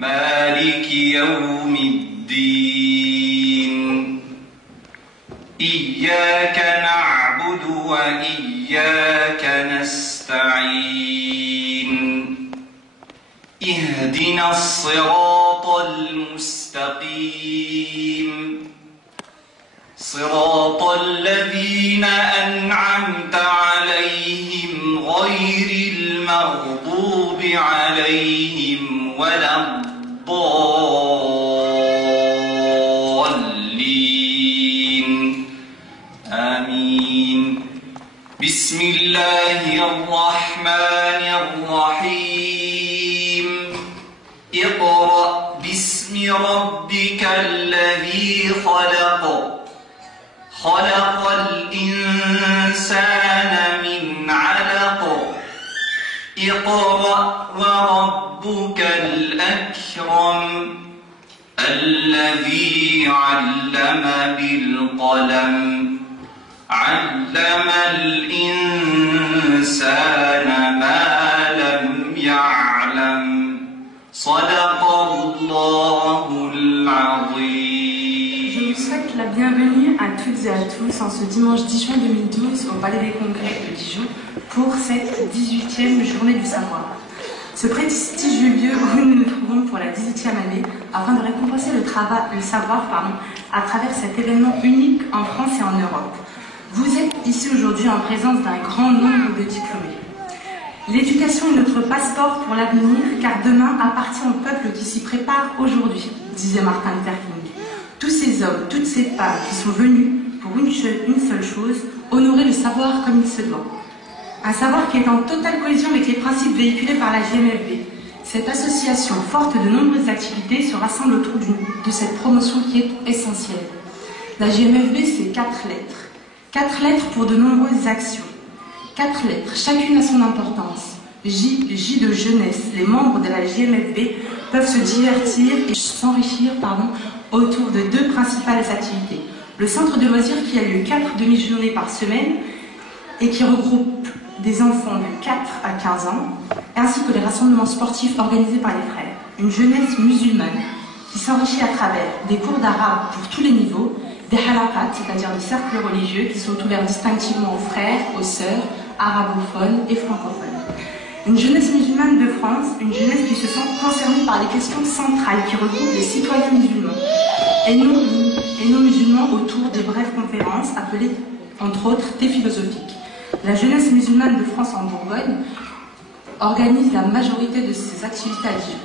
مالك يوم الدين إياك نعبد وإياك نستعين اهدنا الصراط المستقيم صراط الذين أنعمت عليهم غير المغضوب عليهم ولا الضالين آمين. بسم الله الرحمن الرحيم اقرأ باسم ربك الذي خلق خلق الإنسان من علق اقرأ وربك الأكرم الذي علم بالقلم علم الإنسان ما لم يعلم صدق الله العظيم. Je vous souhaite la bienvenue à toutes et à tous en ce dimanche 10 juin 2012 au Palais des Congrès de Dijon pour cette 18e journée du savoir. Ce prestigieux lieu où nous nous trouvons pour la 18e année afin de récompenser le savoir à travers cet événement unique en France et en Europe. Vous êtes ici aujourd'hui en présence d'un grand nombre de diplômés. L'éducation est notre passeport pour l'avenir, car demain appartient au peuple qui s'y prépare aujourd'hui, disait Martin Luther King. Tous ces hommes, toutes ces femmes qui sont venus pour une seule chose, honorer le savoir comme il se doit. Un savoir qui est en totale cohésion avec les principes véhiculés par la JMFB. Cette association, forte de nombreuses activités, se rassemble autour de cette promotion qui est essentielle. La JMFB, c'est 4 lettres. 4 lettres pour de nombreuses actions. 4 lettres, chacune a son importance. J de jeunesse. Les membres de la JMFB peuvent se divertir et s'enrichir autour de 2 principales activités. Le centre de loisirs qui a lieu 4 demi-journées par semaine et qui regroupe des enfants de 4 à 15 ans, ainsi que les rassemblements sportifs organisés par les frères. Une jeunesse musulmane qui s'enrichit à travers des cours d'arabe pour tous les niveaux, des halaqat, c'est-à-dire des cercles religieux qui sont ouverts distinctivement aux frères, aux sœurs, arabophones et francophones. Une jeunesse musulmane de France, une jeunesse qui se sent concernée par les questions centrales qui regroupent les citoyens musulmans et non musulmans autour de brèves conférences appelées, entre autres, thé philosophiques. La jeunesse musulmane de France en Bourgogne organise la majorité de ses activités à Dijon.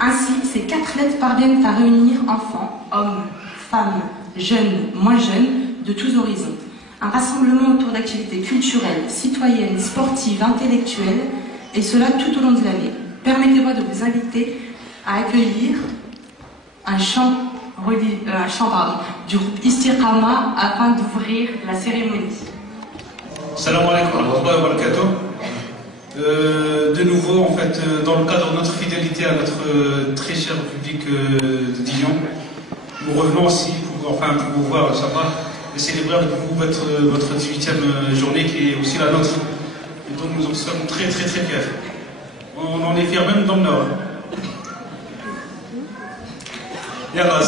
Ainsi, ces 4 lettres parviennent à réunir enfants, hommes, femmes, jeunes, moins jeunes, de tous horizons. Un rassemblement autour d'activités culturelles, citoyennes, sportives, intellectuelles, et cela tout au long de l'année. Permettez-moi de vous inviter à accueillir un chant du groupe Istiqama afin d'ouvrir la cérémonie. Salam alaikum wa rahmatullahi wa barakatuh. De nouveau, en fait, dans le cadre de notre fidélité à notre très cher public de Dijon, nous revenons aussi pour vous voir le sabbat et célébrer avec vous votre 18e journée qui est aussi la nôtre. Et donc nous en sommes très très très fiers. On en est fiers même dans le Nord. Yallah.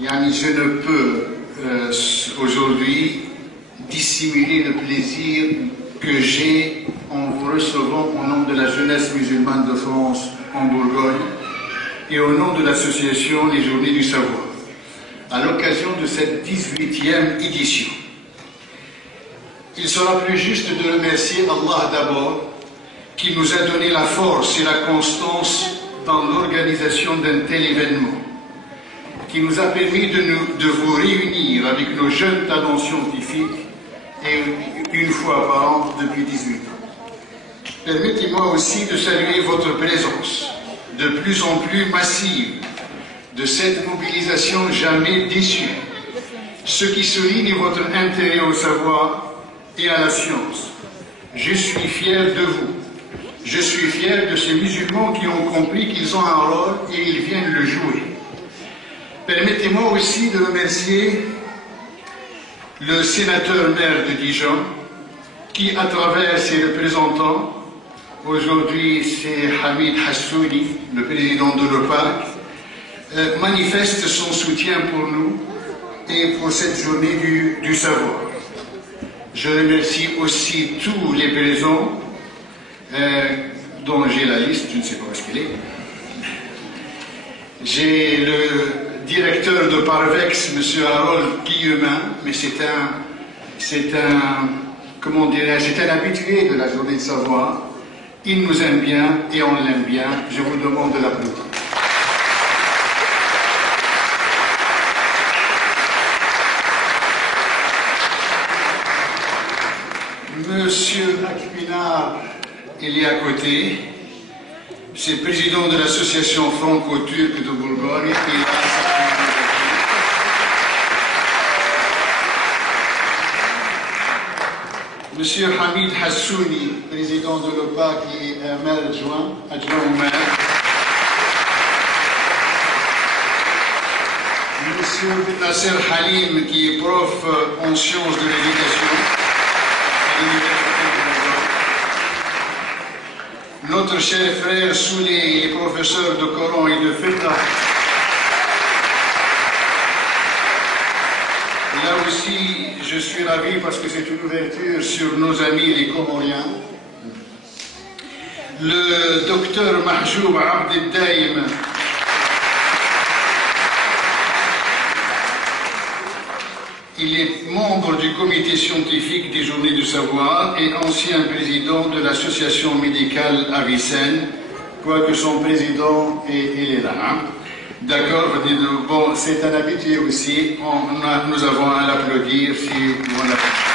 Yani, je ne peux aujourd'hui dissimuler le plaisir que j'ai en vous recevant au nom de la jeunesse musulmane de France en Bourgogne et au nom de l'association Les Journées du Savoir, à l'occasion de cette 18e édition. Il sera plus juste de remercier Allah d'abord, qui nous a donné la force et la constance dans l'organisation d'un tel événement, qui nous a permis de vous réunir avec nos jeunes talents scientifiques et une fois par an depuis 18 ans. Permettez-moi aussi de saluer votre présence, de plus en plus massive, de cette mobilisation jamais déçue, ce qui souligne votre intérêt au savoir et à la science. Je suis fier de vous. Je suis fier de ces musulmans qui ont compris qu'ils ont un rôle et ils viennent le jouer. Permettez-moi aussi de remercier le sénateur-maire de Dijon, qui, à travers ses représentants, aujourd'hui c'est Hamid Hassouni, le président de l'OPAC, manifeste son soutien pour nous et pour cette journée du savoir. Je remercie aussi tous les présents, dont j'ai la liste, je ne sais pas où est-ce qu'elle est. J'ai le directeur de Parvex, M. Harold Guillemin, mais c'est un habitué de la journée de savoir. Il nous aime bien et on l'aime bien. Je vous demande de l'applaudir. Monsieur Akpina, il est à côté. C'est président de l'association franco-turque de Bourgogne. Monsieur Hamid Hassouni, président de l'OPA, qui est maire adjoint au maire. Monsieur Nasser Halim, qui est prof en sciences de l'éducation. Notre cher frère Souley est professeur de Coran et de fiqh. Là aussi, je suis ravi parce que c'est une ouverture sur nos amis les Comoriens. Le docteur Mahjoub Abdeldaïm, il est membre du comité scientifique des Journées du Savoir et ancien président de l'association médicale Avicenne, quoique son président est là. Hein? D'accord, bon, c'est un habitué aussi, nous avons à l'applaudir si on l'applaudit.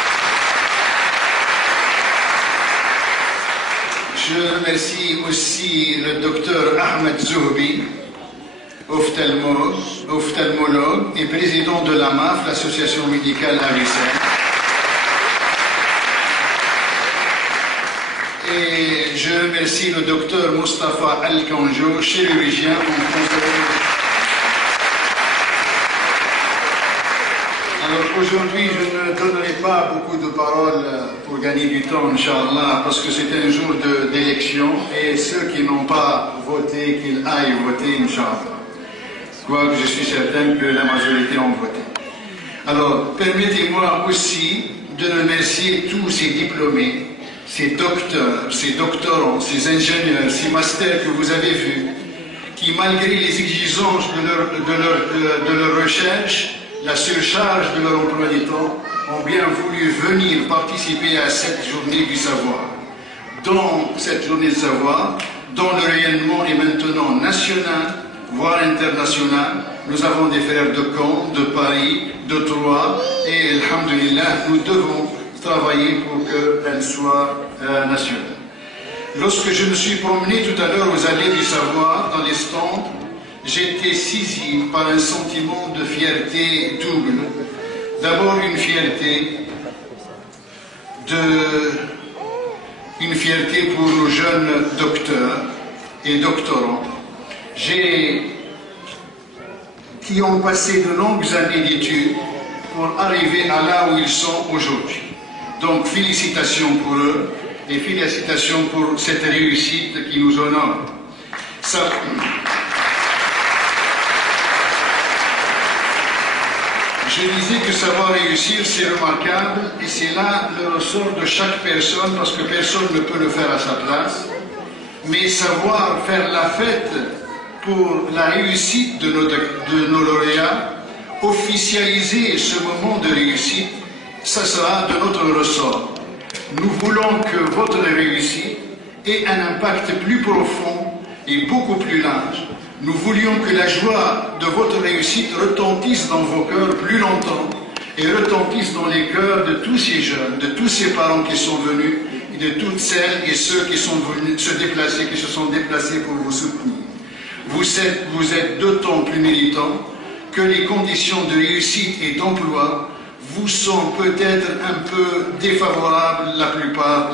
Je remercie aussi le docteur Ahmed Zouhbi, ophtalmologue et président de l'AMAF, l'association médicale Avicenne. Et je remercie le docteur Mostafa Al-Kanjo, chirurgien en conservation. Alors aujourd'hui, je ne donnerai pas beaucoup de paroles pour gagner du temps, Inch'Allah, parce que c'est un jour d'élection et ceux qui n'ont pas voté, qu'ils aillent voter, Inch'Allah. Quoique je suis certain que la majorité ont voté. Alors, permettez-moi aussi de remercier tous ces diplômés, ces docteurs, ces doctorants, ces ingénieurs, ces masters que vous avez vus, qui malgré les exigences de leur recherche, la surcharge de leur emploi du temps, ont bien voulu venir participer à cette journée du savoir. Dans cette journée du savoir, dont le rayonnement est maintenant national, voire international, nous avons des frères de Caen, de Paris, de Troyes, et alhamdulillah, nous devons travailler pour qu'elle soit nationale. Lorsque je me suis promené tout à l'heure aux allées du savoir, dans les stands, j'étais saisi par un sentiment de fierté double. D'abord une fierté pour nos jeunes docteurs et doctorants qui ont passé de longues années d'études pour arriver à là où ils sont aujourd'hui. Donc félicitations pour eux et félicitations pour cette réussite qui nous honore. Ça... Je disais que savoir réussir, c'est remarquable et c'est là le ressort de chaque personne parce que personne ne peut le faire à sa place. Mais savoir faire la fête pour la réussite de nos lauréats, officialiser ce moment de réussite, ça sera de notre ressort. Nous voulons que votre réussite ait un impact plus profond et beaucoup plus large. Nous voulions que la joie de votre réussite retentisse dans vos cœurs plus longtemps et retentisse dans les cœurs de tous ces jeunes, de tous ces parents qui sont venus et de toutes celles et ceux qui sont venus se déplacer, qui se sont déplacés pour vous soutenir. Vous êtes d'autant plus méritants que les conditions de réussite et d'emploi vous sont peut-être un peu défavorables la plupart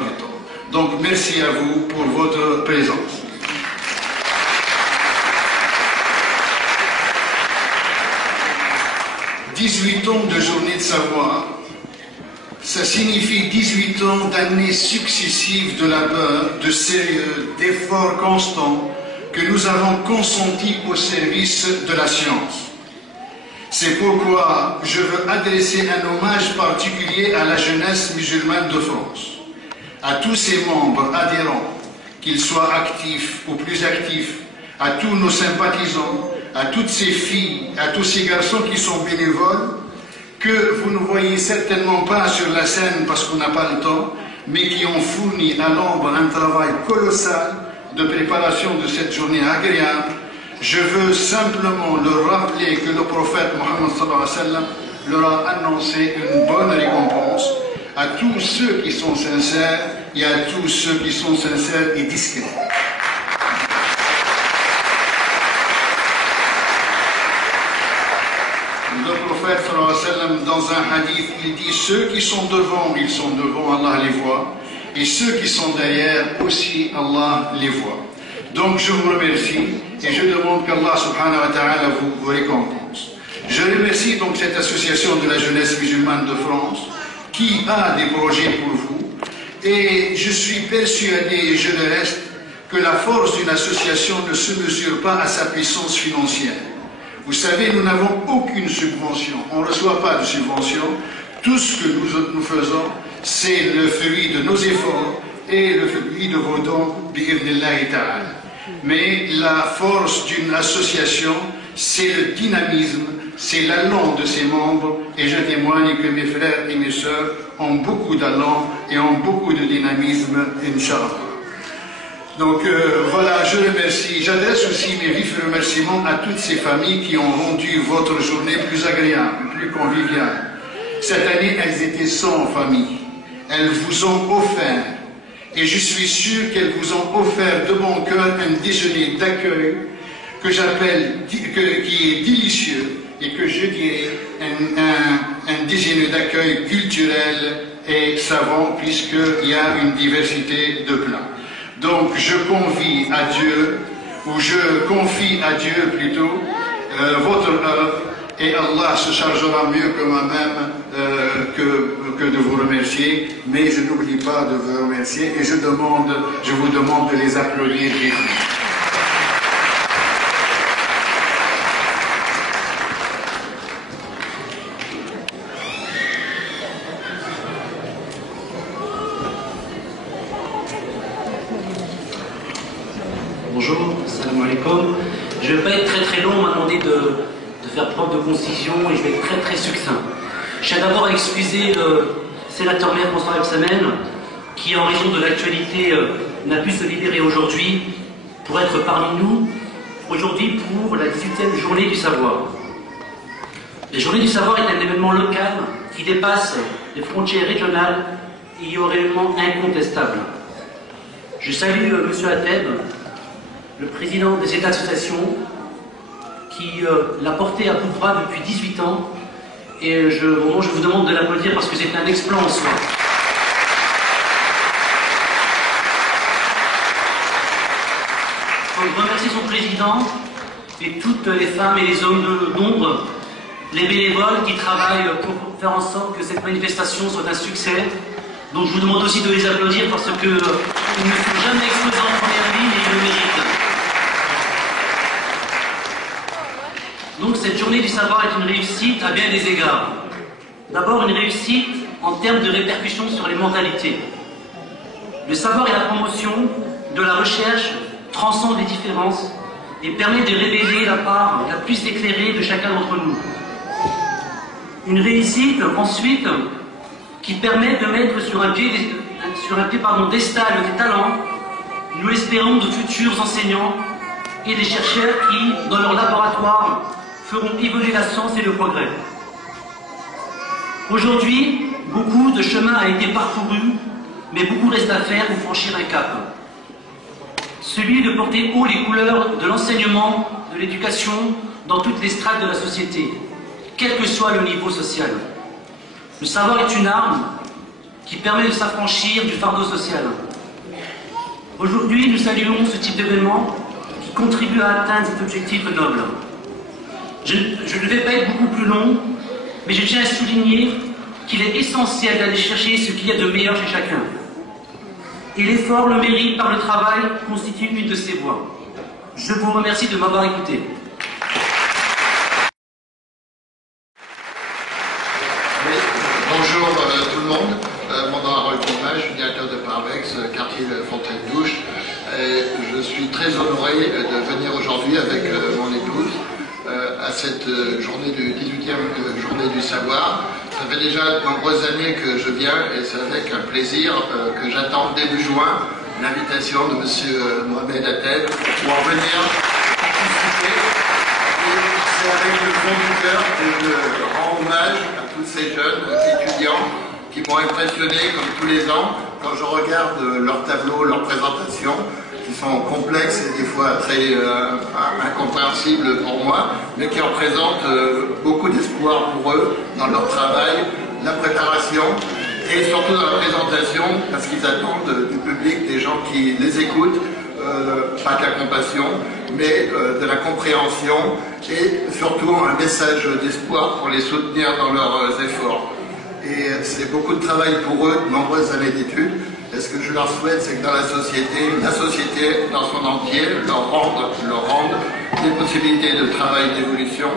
du temps. Donc merci à vous pour votre présence. « 18 ans de journée de savoir », ça signifie 18 ans d'années successives de labeur, de sérieux, d'efforts constants que nous avons consentis au service de la science. C'est pourquoi je veux adresser un hommage particulier à la jeunesse musulmane de France, à tous ses membres adhérents, qu'ils soient actifs ou plus actifs, à tous nos sympathisants, à toutes ces filles, à tous ces garçons qui sont bénévoles, que vous ne voyez certainement pas sur la scène parce qu'on n'a pas le temps, mais qui ont fourni à l'ombre un travail colossal de préparation de cette journée agréable. Je veux simplement leur rappeler que le prophète Mohammed sallallahu alayhi wa sallam leur a annoncé une bonne récompense à tous ceux qui sont sincères et à tous ceux qui sont sincères et discrets. Le prophète sallallahu alayhi wa sallam, dans un hadith, il dit: ceux qui sont devant, ils sont devant, Allah les voit, et ceux qui sont derrière aussi, Allah les voit. Donc je vous remercie et je demande qu'Allah subhanahu wa ta'ala vous récompense. Je remercie donc cette association de la jeunesse musulmane de France qui a des projets pour vous, et je suis persuadé, et je le reste, que la force d'une association ne se mesure pas à sa puissance financière. Vous savez, nous n'avons aucune subvention, on ne reçoit pas de subvention. Tout ce que nous faisons, c'est le fruit de nos efforts et le fruit de vos dons, bi'idhnillahi ta'ala. Mais la force d'une association, c'est le dynamisme, c'est l'allant de ses membres, et je témoigne que mes frères et mes sœurs ont beaucoup d'allant et ont beaucoup de dynamisme, Inch'Allah. Donc voilà, je remercie. J'adresse aussi mes vifs remerciements à toutes ces familles qui ont rendu votre journée plus agréable, plus conviviale. Cette année, elles étaient 100 familles. Elles vous ont offert, et je suis sûr qu'elles vous ont offert de bon cœur un déjeuner d'accueil que j'appelle, qui est délicieux, et que je dirais un déjeuner d'accueil culturel et savant, puisqu'il y a une diversité de plats. Donc je confie à Dieu plutôt, votre œuvre, et Allah se chargera mieux que moi-même que de vous remercier, mais je n'oublie pas de vous remercier et je vous demande de les applaudir vivement. Bonjour, salam alaikum. Je ne vais pas être très long, on m'a demandé de faire preuve de concision et je vais être très succinct. Je tiens d'abord à excuser le sénateur maire François Rebsamen qui, en raison de l'actualité, n'a pu se libérer aujourd'hui pour être parmi nous, aujourd'hui pour la 18e journée du savoir. La journée du savoir est un événement local qui dépasse les frontières régionales et est un événement incontestable. Je salue M. Ateb, le président de cette association, qui l'a porté à bout de bras depuis 18 ans, et je vous demande de l'applaudir parce que c'est un exploit en soi. Je remercie son président et toutes les femmes et les hommes d'ombre, les bénévoles qui travaillent pour faire en sorte que cette manifestation soit un succès. Donc je vous demande aussi de les applaudir parce qu'ils ne sont jamais exposés en première ligne et ils le méritent. Donc cette journée du savoir est une réussite à bien des égards. D'abord une réussite en termes de répercussions sur les mentalités. Le savoir et la promotion de la recherche transcendent les différences et permet de révéler la part la plus éclairée de chacun d'entre nous. Une réussite ensuite qui permet de mettre sur un pied d'estal des talents, nous espérons, de futurs enseignants et des chercheurs qui, dans leur laboratoire, feront évoluer la science et le progrès. Aujourd'hui, beaucoup de chemin a été parcouru, mais beaucoup reste à faire pour franchir un cap. Celui de porter haut les couleurs de l'enseignement, de l'éducation, dans toutes les strates de la société, quel que soit le niveau social. Le savoir est une arme qui permet de s'affranchir du fardeau social. Aujourd'hui, nous saluons ce type d'événement qui contribue à atteindre cet objectif noble. Je ne vais pas être beaucoup plus long, mais je tiens à souligner qu'il est essentiel d'aller chercher ce qu'il y a de meilleur chez chacun. Et l'effort, le mérite par le travail constitue une de ces voies. Je vous remercie de m'avoir écouté. Bonjour tout le monde, mon nom est Harold Combin, je suis directeur de Parvex, quartier Fontaine-Douche. Je suis très honoré de venir aujourd'hui avec mon épouse à cette journée du 18e journée du savoir. Ça fait déjà de nombreuses années que je viens et c'est avec un plaisir que j'attends début juin l'invitation de M. Mohamed Attel pour venir participer. Et c'est avec le fond du cœur que je rends hommage à tous ces jeunes étudiants qui m'ont impressionné comme tous les ans quand je regarde leurs tableaux, leurs présentations, qui sont complexes et des fois très incompréhensibles pour moi, mais qui représentent beaucoup d'espoir pour eux dans leur travail, la préparation et surtout dans la présentation, parce qu'ils attendent du public des gens qui les écoutent, pas de la compassion, mais de la compréhension et surtout un message d'espoir pour les soutenir dans leurs efforts. Et c'est beaucoup de travail pour eux, de nombreuses années d'études. Et ce que je leur souhaite, c'est que dans la société dans son entier, leur rende des possibilités de travail, d'évolution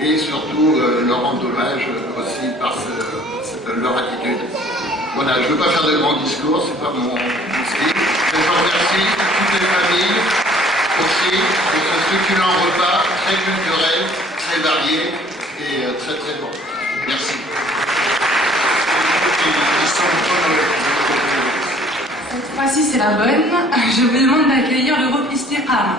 et surtout leur rendre hommage aussi par leur attitude. Voilà, je ne veux pas faire de grands discours, c'est pas mon style. Mais je remercie toutes les familles aussi pour ce succulent repas très culturel, très varié et très très bon. Merci. Cette fois-ci, c'est la bonne. Je vous demande d'accueillir le groupe Istiqama.